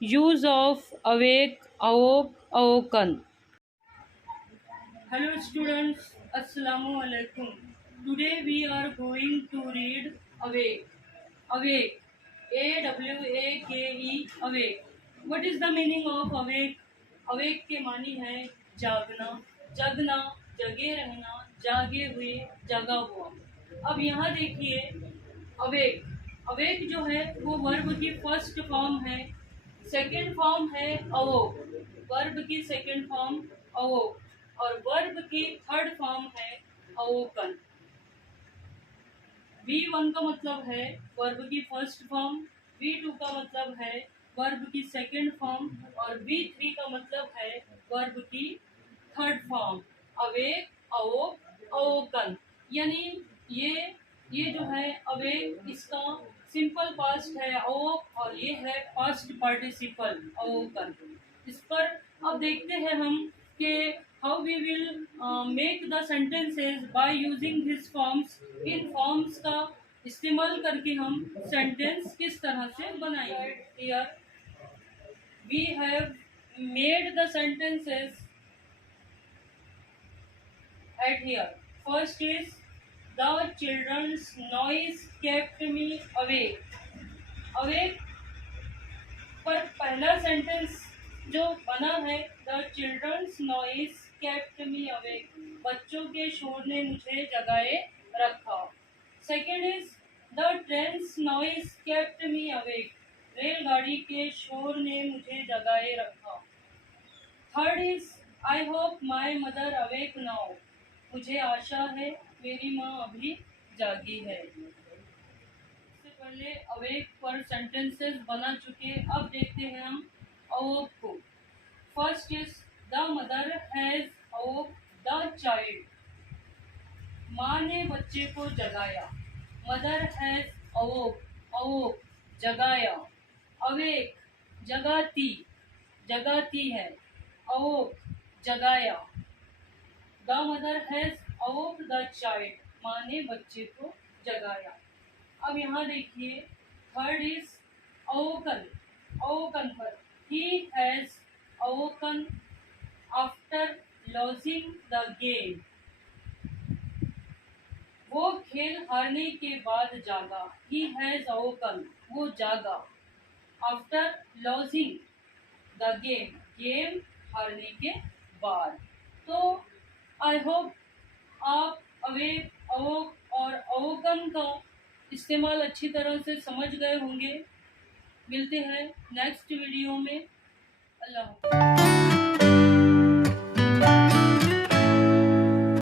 Use of awake, awoke, awoken. Hello students, Assalamu alaikum. Today we are going to read awake. Awake. A-W-A-K-E, awake. What is the meaning of awake? Awake के मानी है जागना, जगना, जगे रहना, जागे हुए, जगा हुआ। अब यहाँ देखिए अवेक। अवेक जो है वो वर्ब की फर्स्ट फॉर्म है, सेकंड फॉर्म है अवोक। वर्ब की सेकंड फॉर्म अवोक और वर्ब की थर्ड फॉर्म है अवोकन। V1 का मतलब है वर्ब की फर्स्ट फॉर्म, V2 का मतलब है वर्ब की सेकंड फॉर्म और V3 का मतलब है वर्ब की third form. Awake, awoke, awoken. यानी ये जो है अवेक, इसका सिंपल पास्ट है अवोक और ये है पास्ट पार्टिसिपल अवोकन। इस पर अब देखते हैं हम कि how we will make the sentences by using this forms. इन फॉर्म्स का इस्तेमाल करके हम सेंटेंस किस तरह से बनाएंगे। Here we have made the sentences at here. First is the children's noise kept me awake. Awake पर पहला सेंटेंस जो बना है the children's noise kept me awake, बच्चों के शोर ने मुझे जगाए रखा। Second is the train's noise kept me awake, रेलगाड़ी के शोर ने मुझे जगाए रखा। Third is I hope my mother awake now, मुझे आशा है मेरी माँ अभी जागी है। इससे पहले अवेक पर सेंटेंसेस बना चुके, अब देखते हैं हम अवोक को। First is the mother has अवोक the child, माँ ने बच्चे को जगाया। मदर हैज अवोक, अवोक जगाया। अवेक जगाती, जगाती है। अवोक जगाया। The mother has अवोक the child, माँ ने बच्चे को जगाया। अब यहाँ देखिए थर्ड इज अवोकन। अवोकन पर ही has awoken after losing the game, वो खेल हारने के बाद जागा। ही हैज अवोकन, वो जागा। After losing the game, game हारने के बाद। तो आई होप आप अवेक, अवोक और अवोकन का इस्तेमाल अच्छी तरह से समझ गए होंगे। मिलते हैं नेक्स्ट वीडियो में। अल्लाह हाफ़िज़।